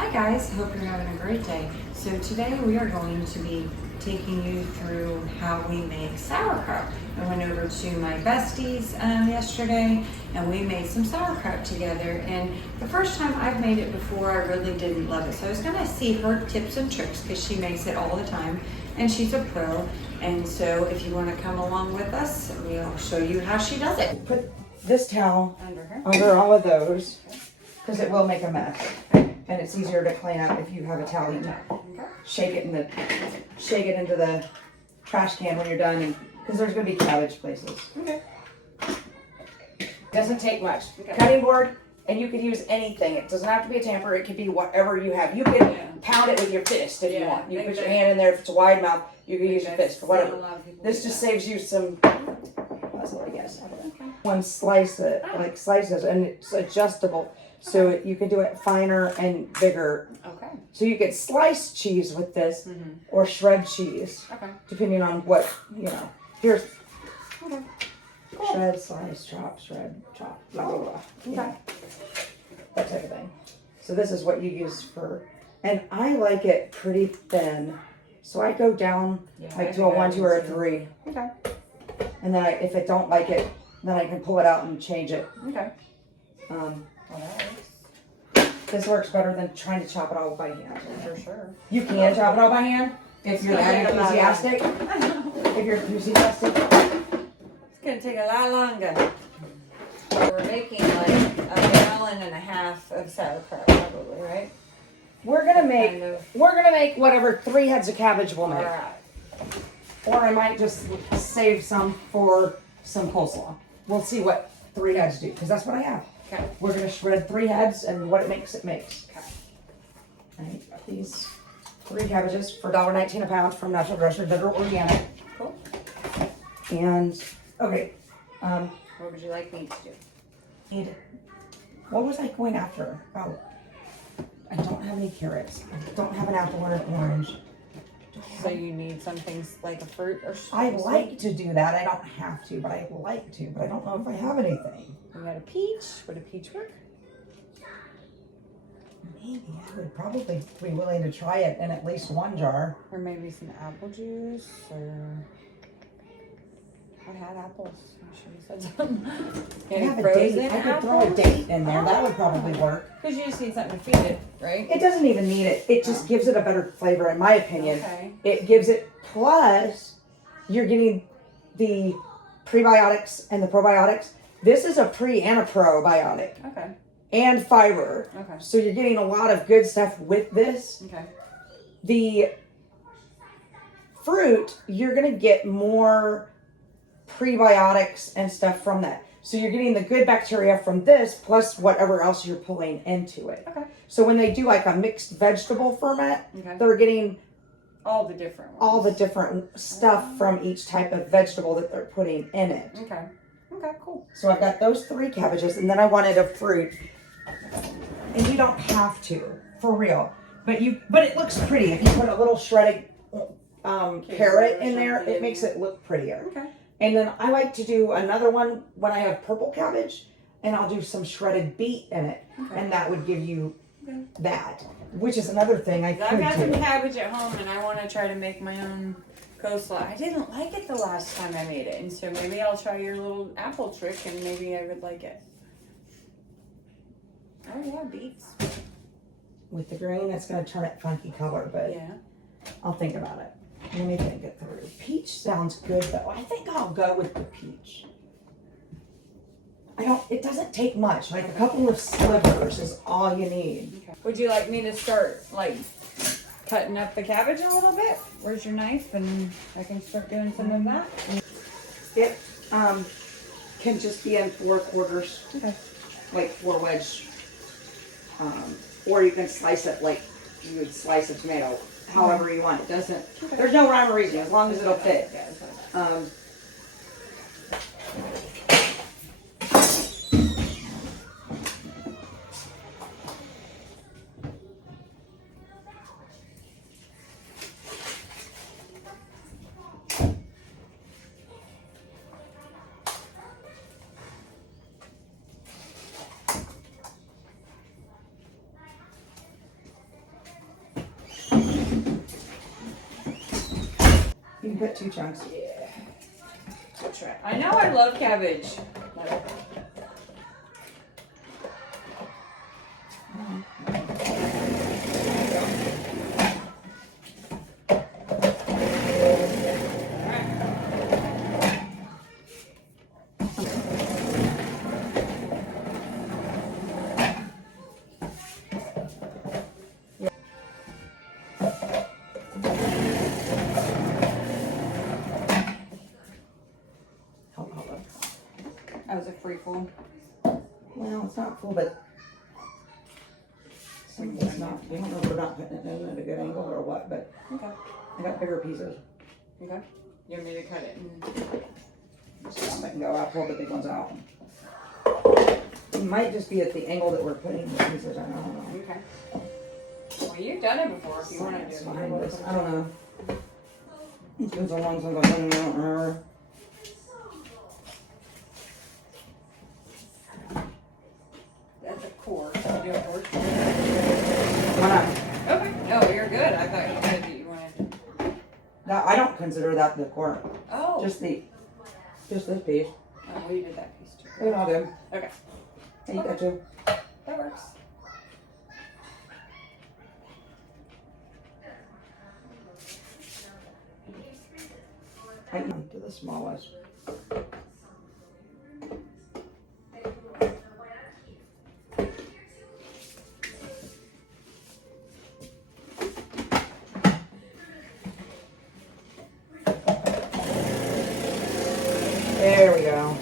Hi guys, hope you're having a great day. So today we are going to be taking you through how we make sauerkraut. I went over to my besties yesterday and we made some sauerkraut together, and the first time I've made it before I really didn't love it. So I was gonna see her tips and tricks because she makes it all the time and she's a pro. And so if you wanna come along with us, we'll show you how she does it. Put this towel Under her. under all of those because it will make a mess. And it's easier to clean up if you have a towel. You shake it into the trash can when you're done, and because there's going to be cabbage places. Okay. Doesn't take much. Okay. Cutting board, and you could use anything. It doesn't have to be a tamper. It could be whatever you have. You can pound it with your fist if you want. You put your hand in there. If it's a wide mouth, you can use your fist for whatever. This just saves you some puzzle, I guess. One slice it, like slices, and it's adjustable. So you can do it finer and bigger. Okay. So you could slice cheese with this, or shred cheese, depending on what, you know. Here's shred, slice, chop, shred, chop, blah, blah, blah. Yeah. That type of thing. So this is what you use for, and I like it pretty thin. So I go down like to a 1, 2, or a 3. Okay. And then if I don't like it, then I can pull it out and change it. Okay. This works better than trying to chop it all by hand. For sure. You can chop it all by hand if you're that enthusiastic. If you're enthusiastic. It's going to take a lot longer. We're making like 1.5 gallons of sauerkraut, probably, right? We're gonna make whatever 3 heads of cabbage we'll make. All right. Or I might just save some for some coleslaw. We'll see what 3 heads do, because that's what I have. Okay. We're gonna shred 3 heads, and what it makes, it makes. Okay. Right, these 3 cabbages for $1.19 a pound from Natural Grocery that are organic. Cool. And okay, What would you like me to do? what was I going after? Oh, I don't have any carrots. I don't have an apple or an orange. So you need something like a fruit or something? I like to do that. I don't have to, but I like to. But I don't know if I have anything. We got a peach. Would a peach work? Maybe I would probably be willing to try it in at least 1 jar. Or maybe some apple juice, or... I had apples. I'm sure you said some. I have a date. I could throw a date in there. That would probably work. Because you just need something to feed it, right? It doesn't even need it. It just gives it a better flavor, in my opinion. Okay. It gives it, plus you're getting the prebiotics and the probiotics. This is a pre and a probiotic. Okay. And fiber. Okay. So you're getting a lot of good stuff with this. Okay. The fruit, you're going to get more prebiotics and stuff from that. So you're getting the good bacteria from this plus whatever else you're pulling into it. Okay. So when they do like a mixed vegetable ferment, they're getting all the different ones. all the different stuff from each type of vegetable that they're putting in it. Okay. Okay, cool. So I've got those 3 cabbages, and then I wanted a fruit. And you don't have to, for real. But it looks pretty. If you put a little shredded carrot in there, it makes it look prettier. Okay. And then I like to do another one when I have purple cabbage, and I'll do some shredded beet in it. Okay. And that would give you that, which is another thing I could do. I've got some cabbage at home, and I want to try to make my own coleslaw. I didn't like it the last time I made it, and so maybe I'll try your little apple trick, and maybe I would like it. Oh yeah, beets. With the green, it's going to turn it funky color, but yeah, I'll think about it. Let me think it through. Peach sounds good though. I think I'll go with the peach. It doesn't take much. Like a couple of slivers is all you need. Okay. Would you like me to start like cutting up the cabbage a little bit? Where's your knife? And I can start doing some of that. It can just be in 4 quarters. Okay. Like 4 wedge. Or you can slice it like you would slice a tomato. However you want. It doesn't. Okay. There's no rhyme or reason as long as it'll fit. put 2 chunks. Yeah. I'll try. I know I love cabbage. That was a free full. Well, it's not full, but it's not. I don't know if we're not putting it in at a good angle or what, but Okay. I got bigger pieces. Okay. You want me to cut it? So I can go out, pull the big ones out. It might just be at the angle that we're putting the pieces. I don't know. Okay. Well, you've done it before. If you want to do It's it, fine, you're but welcome I don't know. It's been so long since I've done it. I don't remember. That's a core. You do a core? Why not? Okay. No, you're good. I thought you said that you wanted. No, I don't consider that the core. Oh. Just this piece. Oh, we did that piece too. Look at all them. Okay. Hey, you got 2. That works. I eat to the smallest. There we go.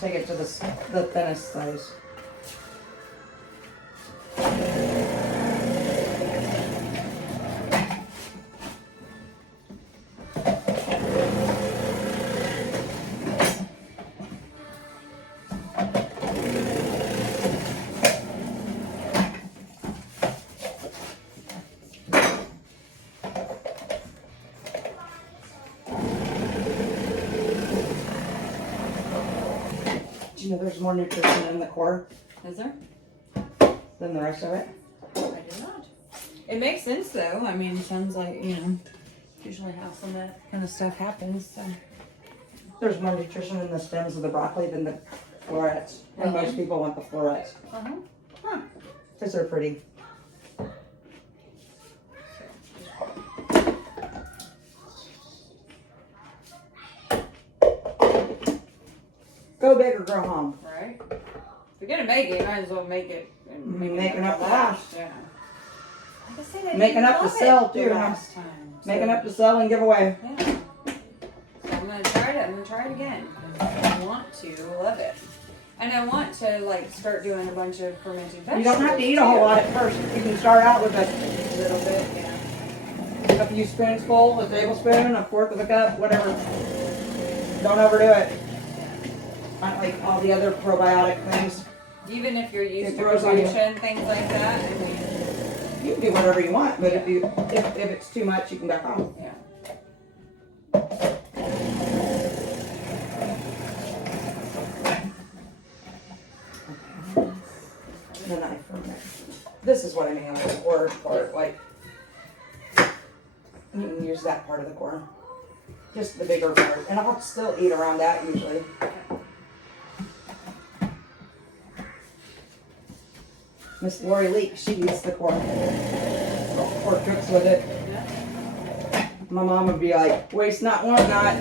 Take it to the thinnest slice. Do you know there's more nutrition in the core Is there? than the rest of it? I do not. It makes sense though. I mean, it sounds like, usually how some of that kind of stuff happens. So. There's more nutrition in the stems of the broccoli than the florets. And most people want the florets. Uh-huh. Huh. Because they're pretty. Go big or go home. Right? If you're gonna make it, you might as well make it and Make enough to last. Yeah. Like I said, I Make didn't enough to love sell, it too, the huh? last time. Making up to sell and give away. Yeah. So I'm gonna try it. I'm gonna try it again. I want to love it, and I want to start doing a bunch of fermented vegetables. You don't have to eat a whole lot at first. You can start out with A little bit, yeah. a few spoonsful, a tablespoon, a fourth of a cup, whatever. Don't overdo it. Not like all the other probiotic things. Even if you're used It to grows on you. kombucha and things like that, I mean, You can do whatever you want, but if it's too much, you can back off. yeah. The knife from there. This is what I mean, like the core part, like you can use that part of the core. Just the bigger part. And I'll still eat around that usually. Miss Lori Leak, she eats the core. Or cooks with it. My mom would be like, waste not, want not.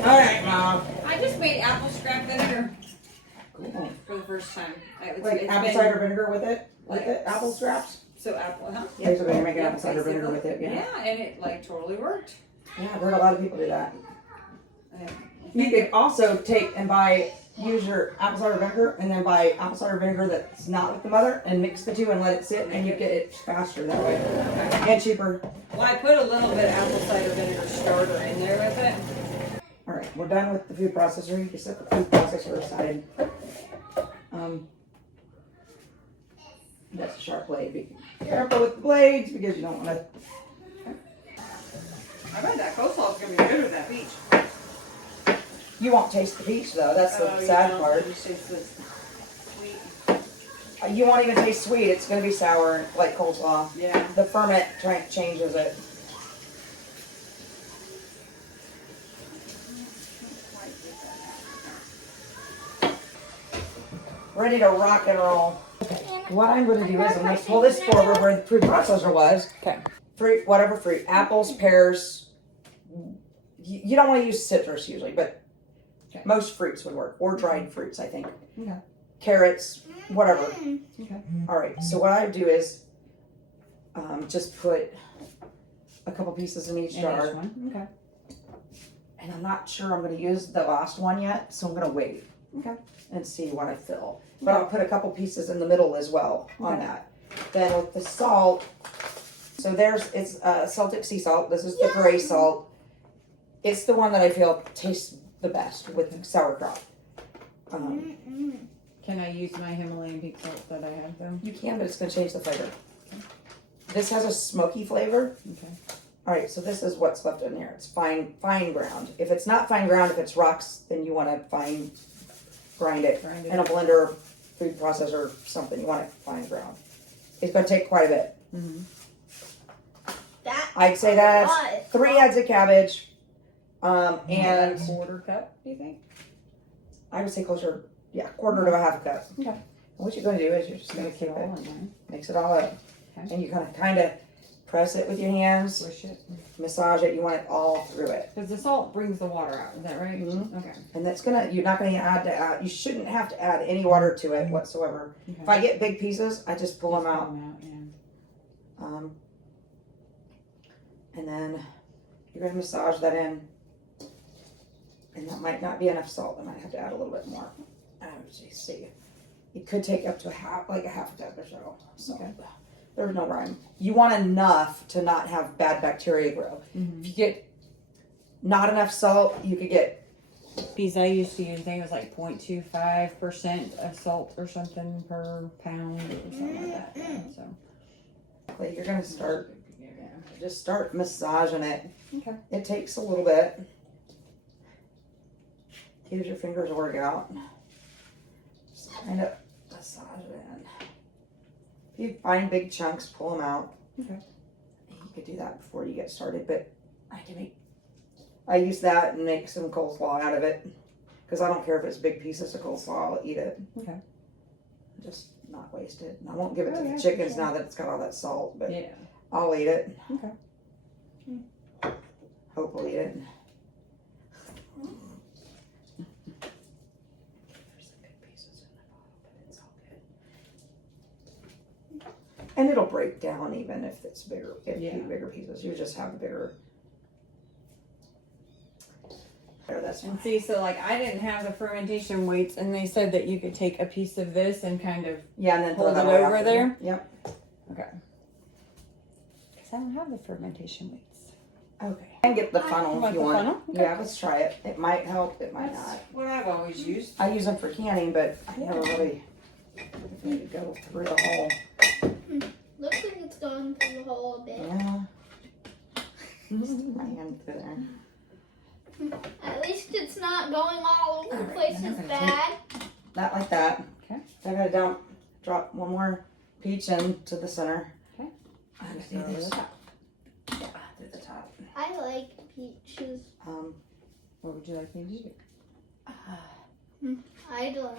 Alright, Mom. I just made apple scrap vinegar Cool. for the first time. Like apple cider vinegar with it? With it? Apple scraps? So apple, huh? Basically, you're making apple cider vinegar with it, yeah. Yeah, and it totally worked. Yeah, I've heard a lot of people do that. Yeah. You could also use your apple cider vinegar and then buy apple cider vinegar that's not with the mother and mix the two and let it sit and you get it faster that way. Okay. And cheaper. Well, I put a little bit of apple cider vinegar starter in there with it. Alright, we're done with the food processor. You can set the food processor aside. That's a sharp blade. Be careful with the blades because you don't want to. I bet that coleslaw's gonna be good with that peach. You won't taste the peach though. That's the sad part. It just tastes this sweet. You won't even taste sweet. It's going to be sour like coleslaw. Yeah. The ferment changes it. Ready to rock and roll. What I'm going to do is I'm going to pull this forward where the food processor was. Okay. Fruit, whatever fruit. Apples, pears. You don't want to use citrus usually, but most fruits would work. Or dried fruits, I think. Okay. Carrots, whatever. Okay. All right, so what I do is just put a couple pieces in each jar. Okay. And I'm not sure I'm going to use the last one yet, so I'm going to wait. Okay. And see what I fill. But I'll put a couple pieces in the middle as well on that. Then with the salt, so it's Celtic sea salt. This is the gray salt. It's the one that I feel tastes the best with sauerkraut. Can I use my Himalayan pink salt that I have though? You can, but it's going to change the flavor. Okay. This has a smoky flavor. Okay. All right, so this is what's left in here. It's fine ground. If it's not fine ground, if it's rocks, then you want to grind it in a blender, food processor, something. You want it fine ground. It's going to take quite a bit. I'd say that's 3 heads of cabbage, and quarter cup. Do you think? I would say closer, quarter to a half a cup. Okay. And what you're going to do is you're just going to keep it, mix it all up, and you kind of press it with your hands, Swish it. massage it. You want it all through it. Because the salt brings the water out. Is that right? Mhm. Okay. And that's you're not going to add, you shouldn't have to add any water to it whatsoever. Okay. If I get big pieces, I just pull them out. And then you're going to massage that in. And that might not be enough salt. I might have to add a little bit more. See. It could take up to a half a cup or so. So there's no rhyme. You want enough to not have bad bacteria grow. If you get not enough salt, you could get. Because I used to use, I think it was like 0.25% of salt or something per pound or something like that. So You're going to start massaging it. Okay. It takes a little bit. Gives your fingers a workout. Just kind of massage it in. If you find big chunks, pull them out. Okay. You could do that before you get started, but I use that and make some coleslaw out of it. Because I don't care if it's big pieces of coleslaw, I'll eat it. Okay. Just not waste it. And I won't give it to the chickens now that it's got all that salt, but Yeah. I'll eat it. Okay. Hopefully eat it. And it'll break down even if it's bigger, bigger pieces. You just have the bigger. There, that's fine. And see, so like I didn't have the fermentation weights, and they said that you could take a piece of this and kind of and then hold throw it that over there. Yep. Okay. Because I don't have the fermentation weights. Okay. And get the funnel if you want. Funnel? Okay. Yeah, let's try it. It might help. It might That's not. what I've always used. I use them for canning, but I never really go through the hole. Looks like it's going through the hole a bit. Yeah. Stick my hand through there. At least it's not going all over the place. It's bad. Not like that. Okay. I gotta drop one more peach into the center. Okay. I'm gonna do this. Yeah, through the top. I like peaches. What would you like me to do? I know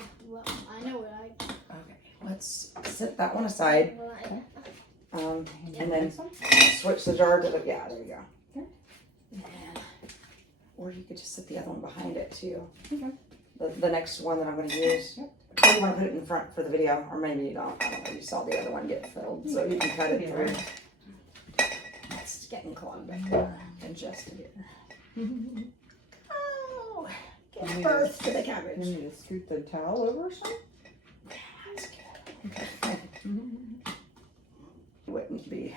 what I Okay, let's set that one aside. like. And then switch the jar to the, there you go. Okay. And, or you could just set the other one behind it too. Okay. The next one that I'm going to use. Yep. Or you want to put it in front for the video, or maybe you don't. I don't know. You saw the other one get filled, so you can cut it through. It's getting clogged back there. And just to get. Oh, give birth to the cabbage. You need to scoot the towel over or something? That's good. Okay. Wouldn't be.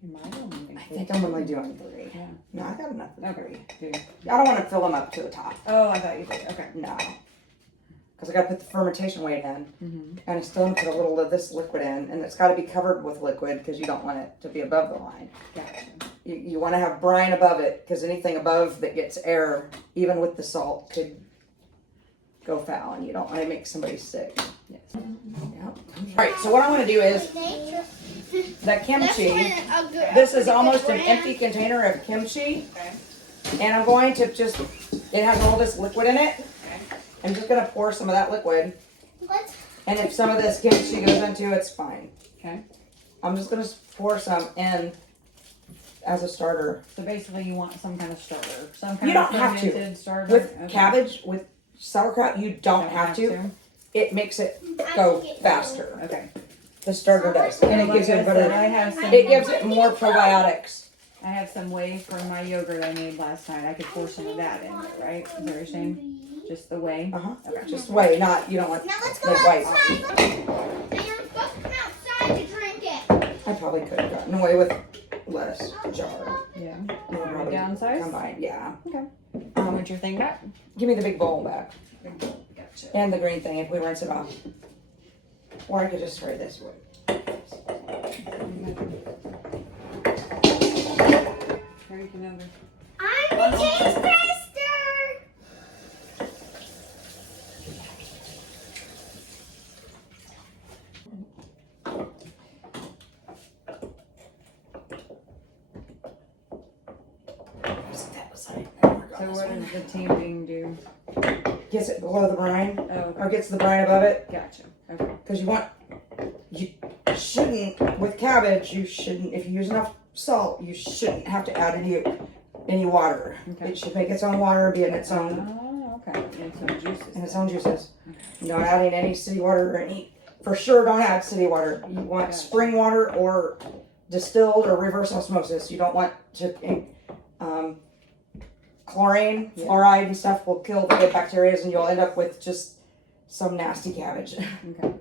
You might only I think I'm only doing 3. Yeah. No, I got enough for 3. Okay. Do. I don't want to fill them up to the top. Oh, I thought you did. Okay. No. Because I got to put the fermentation weight in. Mm-hmm. And I still want to put a little of this liquid in. And it's got to be covered with liquid because you don't want it to be above the line. Gotcha. You want to have brine above it, because anything above that gets air, even with the salt, could go foul, and you don't want to make somebody sick. Yes. Yeah. All right, so what I want to do is the kimchi. This is almost an empty container of kimchi. Okay. And I'm going to just, it has all this liquid in it. Okay. I'm just going to pour some of that liquid. What? And if some of this kimchi goes into it, it's fine. Okay. I'm just going to pour some in as a starter. So basically you want some kind of starter. Some kind You don't of have to. fermented starter. With Okay. cabbage, with sauerkraut, you don't have to. It makes it go faster. Okay. The starter does. And it Like gives I it said, better. I have some. It gives it more probiotics. I have some whey from my yogurt I made last night. I could pour some of that in there, right? Is that what you're saying? Just the whey? Uh-huh. Okay. Just whey, not, you don't want Now let's the go white. outside. And you're supposed to come outside to drink it. I probably could have gotten away with less jar. Yeah. You would probably Downsize? combine, yeah. Okay. What's your thing back? Give me the big bowl back. Gotcha. And the green thing if we rinse it off. Or I could just spray this way. Drink another. I'm the taste tester. So what does the tamping do? Gets it below the brine, Oh, okay. or gets the brine above it. Gotcha. Okay. Because you shouldn't, with cabbage, you shouldn't, if you use enough salt, you shouldn't have to add any water. Okay. It should make its own water, be in its own, Oh, okay. And some juices. in its own juices. Not adding any city water or any, for sure don't add city water. You want spring water or distilled or reverse osmosis. You don't want to, chlorine, fluoride and stuff will kill the good bacteria and you'll end up with just some nasty cabbage. Okay.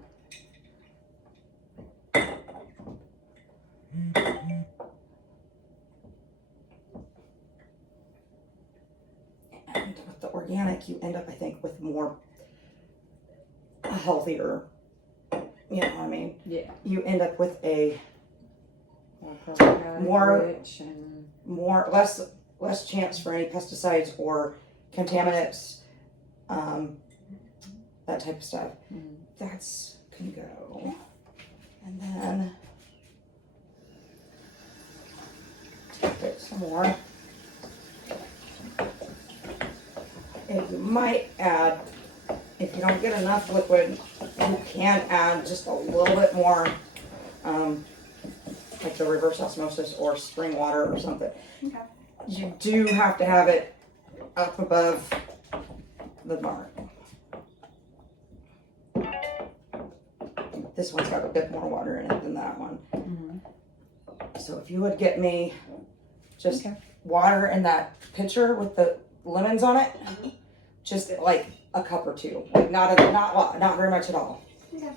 And with the organic, you end up, I think, with more healthier, you know what I mean? Yeah. You end up with a Probiotic More- rich and less chance for any pesticides or contaminants, that type of stuff. Mhm. That's gonna go. And then get some more. And you might add, if you don't get enough liquid, you can add just a little bit more, like the reverse osmosis or spring water or something. Okay. You do have to have it up above the mark. This one's got a bit more water in it than that one. Mhm. So if you would get me just Okay. water in that pitcher with the lemons on it, just like a cup or two, like not very much at all. Okay.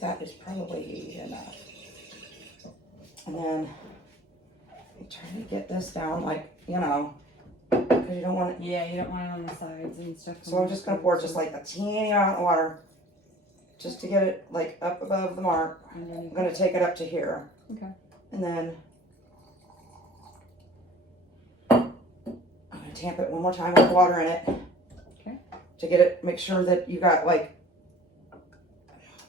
That is probably enough. And then you try to get this down, like, you know, because you don't want it. Yeah, you don't want it on the sides and stuff. So I'm just gonna pour just like a teeny amount of water, just to get it like up above the mark. And then I'm gonna take it up to here. Okay. And then I'm gonna tamp it one more time with water in it. Okay. To get it, make sure that you got like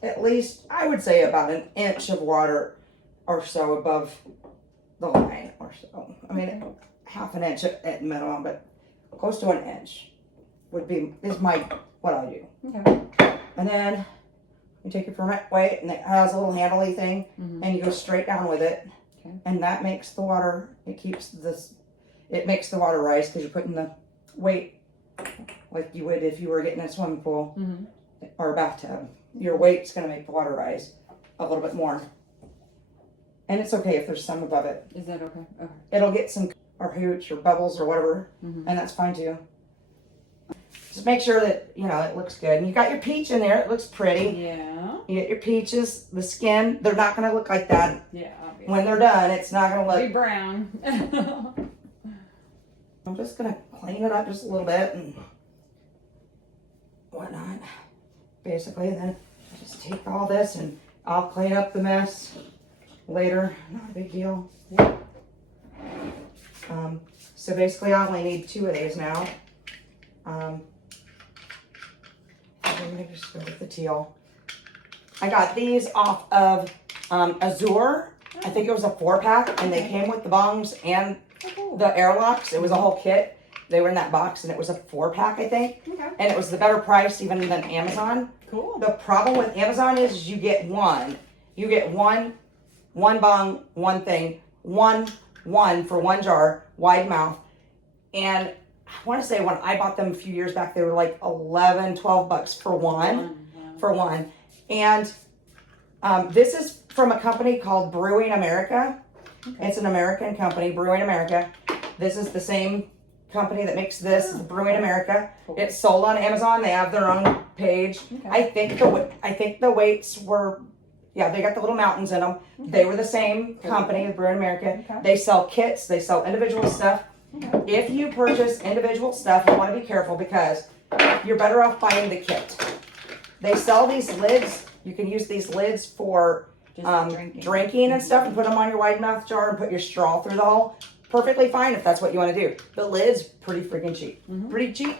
at least, I would say about an inch of water or so above the line or so. I mean, half an inch at minimum, but close to an inch is what I do. Okay. And then you take your ferment weight, and it has a little handly thing, Mhm. and you go straight down with it. Okay. And that makes the water, it makes the water rise because you're putting the weight like you would if you were getting in a swimming pool Mhm. or a bathtub. Your weight's going to make the water rise a little bit more. And it's okay if there's some above it. Is that okay? Okay. It'll get some or hooch or bubbles or whatever, Mhm. and that's fine too. Just make sure that, you know, it looks good. And you got your peach in there. It looks pretty. Yeah. You get your peaches, the skin. They're not going to look like that. Yeah. Obviously. When they're done, it's not going to look. Be brown. I'm just going to clean it up just a little bit and whatnot. Basically, then just take all this and I'll clean up the mess later. Not a big deal. So basically I only need 2 of these now. I'm gonna just go with the teal. I got these off of Azure. I think it was a 4-pack, and they came with the bungs and the airlocks. It was a whole kit. They were in that box, and it was a 4-pack, I think. Okay. And it was the better price even than Amazon. Cool. The problem with Amazon is you get one. You get one bung, one thing, one for one jar, wide mouth. And I want to say when I bought them a few years back, they were like $11-12 for one. For one. And this is from a company called Brewing America. Okay. It's an American company, Brewing America. This is the same company that makes this, Brewing America. Cool. It's sold on Amazon. They have their own page. Okay. I think the weights were, yeah, they got the little mountains in them. Okay. They were the same company, Brewing America. Okay. They sell kits. They sell individual stuff. Okay. If you purchase individual stuff, you want to be careful because you're better off buying the kit. They sell these lids. You can use these lids for drinking and stuff, and put them on your wide mouth jar and put your straw through the hole. Perfectly fine if that's what you want to do. The lid's pretty freaking cheap. Mm-hmm. Pretty cheap.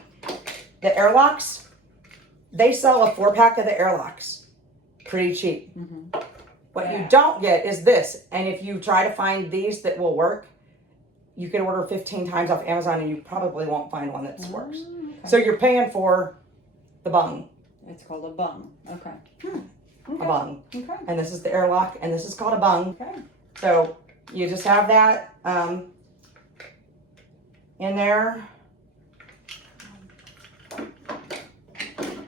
The airlocks, they sell a 4-pack of the airlocks. Pretty cheap. Mm-hmm. What you don't get is this. And if you try to find these that will work, you can order 15 times off Amazon and you probably won't find one that works. Okay. So you're paying for the bung. It's called a bung. Okay. Okay. A bung. Okay. And this is the airlock, and this is called a bung. Okay. So you just have that in there.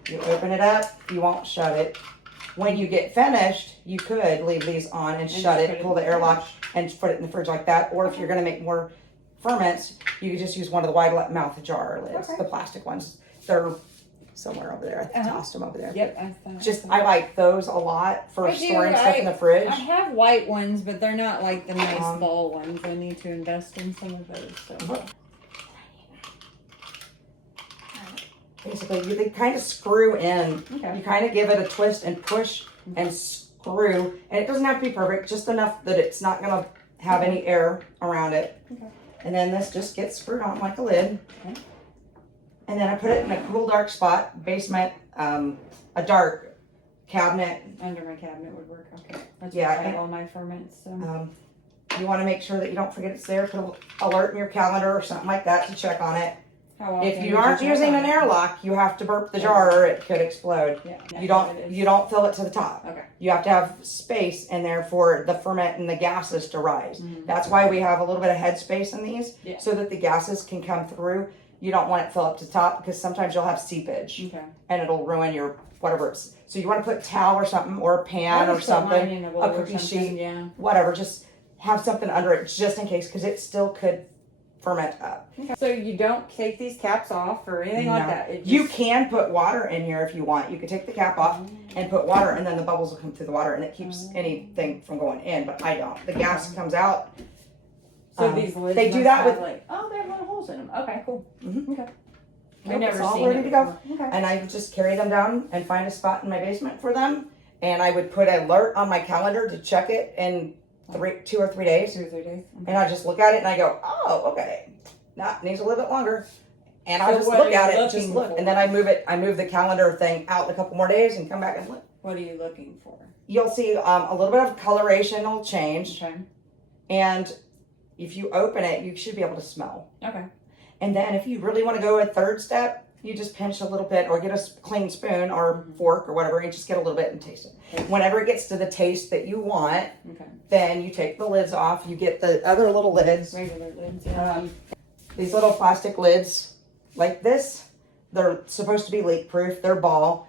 You open it up. You won't shut it. When you get finished, you could leave these on and shut it, pull the airlock, and put it in the fridge like that. Or if you're going to make more ferments, you could just use one of the wide mouth jar lids, the plastic ones. They're somewhere over there. I tossed them over there. Yep. I like those a lot for storing stuff in the fridge. I have white ones, but they're not like the nice ball ones. I need to invest in some of those. So. Basically, they kind of screw in. Okay. You kind of give it a twist and push and screw. And it doesn't have to be perfect, just enough that it's not going to have any air around it. Okay. And then this just gets screwed on like a lid. Okay. And then I put it in a cool, dark spot, basement, a dark cabinet. Under my cabinet would work. Okay. That's where I have all my ferments. So. You want to make sure that you don't forget it's there. Put an alert in your calendar or something like that to check on it. If you aren't using an airlock, you have to burp the jar or it could explode. Yeah. You don't fill it to the top. Okay. You have to have space in there for the ferment and the gases to rise. Mm-hmm. That's why we have a little bit of head space in these, so that the gases can come through. You don't want it filled up to the top because sometimes you'll have seepage, and it'll ruin your whatever. So you want to put towel or something, or a pan or something, a cookie sheet, whatever. Just have something under it just in case, because it still could ferment up. Okay. So you don't take these caps off or anything like that? You can put water in here if you want. You could take the cap off and put water, and then the bubbles will come through the water, and it keeps anything from going in, but I don't. The gas comes out. So these lids, they do that with they have little holes in them. Okay, cool. Mm-hmm. Okay. I've never seen ready to go. Okay. And I would just carry them down and find a spot in my basement for them, and I would put an alert on my calendar to check it in 2 or 3 days. 2 or 3 days. And I just look at it and I go, oh, okay. That needs a little bit longer. And I'll just look at it, just look. And then I move the calendar thing out a couple more days and come back and look. What are you looking for? You'll see a little bit of coloration will change. Okay. And if you open it, you should be able to smell. Okay. And then if you really want to go a third step, you just pinch a little bit or get a clean spoon or fork or whatever and just get a little bit and taste it. Okay. Whenever it gets to the taste that you want, then you take the lids off. You get the other little lids. Regular lids, these little plastic lids like this, they're supposed to be leak proof. They're ball.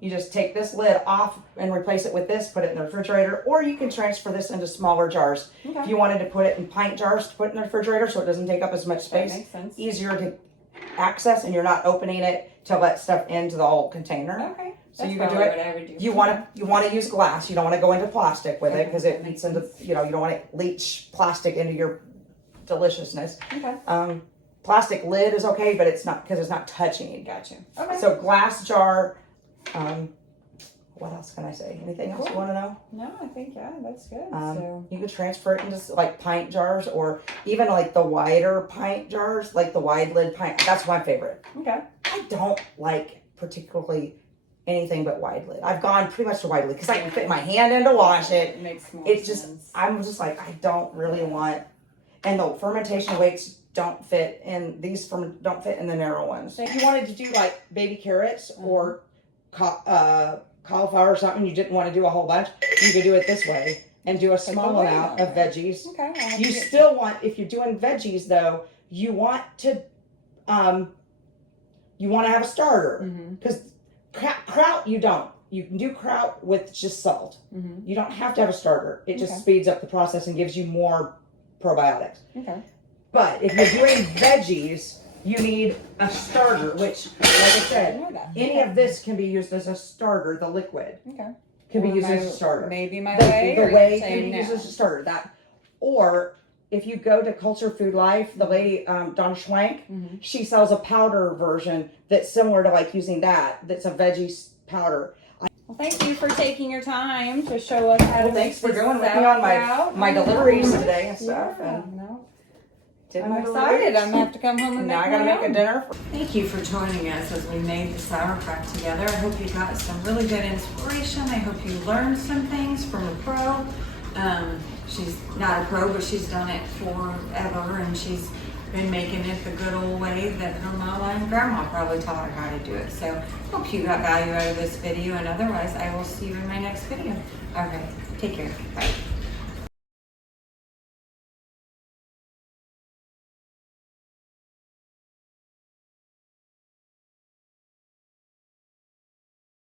You just take this lid off and replace it with this, put it in the refrigerator, or you can transfer this into smaller jars. Okay. If you wanted to put it in pint jars to put in the refrigerator so it doesn't take up as much space. That makes sense. Easier to access, and you're not opening it to let stuff into the whole container. Okay. So you can do it. What I would do. You want to use glass. You don't want to go into plastic with it because it leaks into, you don't want to leach plastic into your deliciousness. Okay. Plastic lid is okay, but it's not because it's not touching. Gotcha. Okay. So glass jar. what else can I say? Anything else you want to know? No, I think, yeah, that's good. You could transfer it into like pint jars or even like the wider pint jars, like the wide lid pint. That's my favorite. Okay. I don't like particularly anything but wide lid. I've gone pretty much to wide lid because I can fit my hand in to wash it. It makes more It's just, sense. I'm just like, I don't really want, and the fermentation weights don't fit in, don't fit in the narrow ones. So if you wanted to do like baby carrots or cauliflower or something, you didn't want to do a whole bunch, you could do it this way and do a small amount of veggies. Okay. You still want, if you're doing veggies though, you want to have a starter because kraut you don't. You can do kraut with just salt. You don't have to have a starter. It just speeds up the process and gives you more probiotics. Okay. But if you're doing veggies, you need a starter, which, like I said, any of this can be used as a starter. The liquid can be used as a starter. Maybe my The way. whey can be used as a starter. Or if you go to Culture Food Life, the lady Dawn Schwank, she sells a powder version that's similar to like using that. That's a veggie powder. Well, thank you for taking your time to show us how to make Thanks for going with me on my deliveries today and stuff. I'm excited. I'm gonna have to come home and now make I gotta my make a own. dinner. Thank you for joining us as we made the sauerkraut together. I hope you got some really good inspiration. I hope you learned some things from a pro. She's not a pro, but she's done it forever, and she's been making it the good old way that her mama and grandma probably taught her how to do it. So hope you got value out of this video, and otherwise I will see you in my next video. All right, take care. Bye.